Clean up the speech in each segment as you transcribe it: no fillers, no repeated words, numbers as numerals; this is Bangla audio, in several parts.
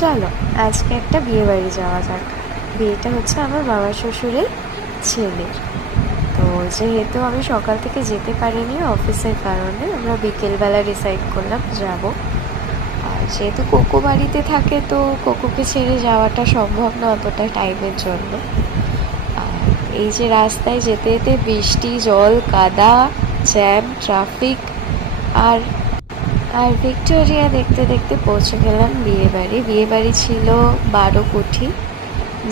চলো আজকে একটা বিয়ে বাড়ি যাওয়া যাক। বিয়েটা হচ্ছে আমার বাবার শ্বশুরের ছেলের। তো যেহেতু আমি সকাল থেকে যেতে পারিনি অফিসের কারণে, আমরা বিকেলবেলা ডিসাইড করলাম যাব। আর যেহেতু কোকো বাড়িতে থাকে, তো কোকোকে ছেড়ে যাওয়াটা সম্ভব না অতটা টাইমের জন্য। আর এই যে রাস্তায় যেতে যেতে বৃষ্টি, জল, কাদা, জ্যাম, ট্রাফিক, আর আর ভিক্টোরিয়া দেখতে দেখতে পৌঁছে গেলাম বিয়েবাড়ি। বিয়েবাড়ি ছিল 12 কুঠি,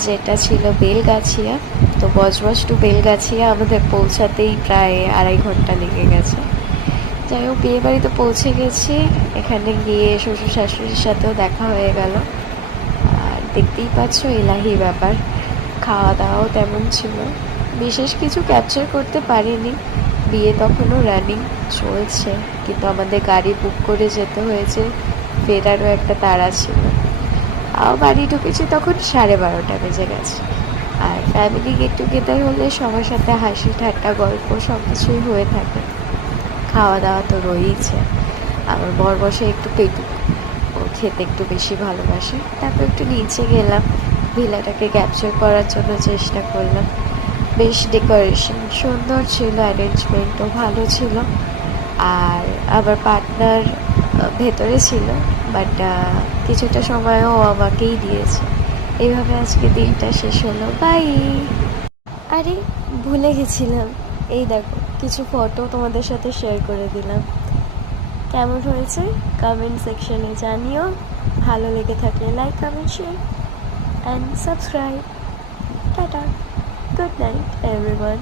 যেটা ছিল বেলগাছিয়া। তো বজবজ টু বেলগাছিয়া আমাদের পৌঁছাতেই প্রায় 2.5 ঘন্টা লেগে গেছে। যাই হোক, বিয়েবাড়ি তো পৌঁছে গেছি। এখানে গিয়ে শ্বশুর শাশুড়ির সাথেও দেখা হয়ে গেল। আর দেখতেই পাচ্ছ এলাহি ব্যাপার, খাওয়া দাওয়াও তেমন ছিল। বিশেষ কিছু ক্যাপচার করতে পারিনি, বিয়ে তখনও রানিং চলছে, কিন্তু আমাদের গাড়ি বুক করে যেতে হয়েছে, ফেরারও একটা তাড়া ছিল। বাড়ি ঢুকেছি তখন 12:30 বেজে গেছে। আর ফ্যামিলি গেট টুগেদার হলে সবার সাথে হাসি ঠাট্টা গল্প সব কিছুই হয়ে থাকে। খাওয়া দাওয়া তো রয়েইছে। আমার বর বসে একটু পেটুক, ও খেতে একটু বেশি ভালোবাসে। তারপর একটু নিচে গেলাম, ভিলাটাকে ক্যাপচার করার জন্য চেষ্টা করলাম। বেশ ডেকোরেশন সুন্দর ছিল, অ্যারেঞ্জমেন্টও ভালো ছিল। আর আমার পার্টনার ভেতরে ছিল, বাট কিছুটা সময়ও আমাকেই দিয়েছে। এইভাবে আজকে দিনটা শেষ হলো। বাই। আরে, ভুলে গেছিলাম, এই দেখো কিছু ফটো তোমাদের সাথে শেয়ার করে দিলাম। কেমন হয়েছে কমেন্ট সেকশনে জানিও। ভালো লেগে থাকলে like, comment, share and subscribe. Tata, good night everyone.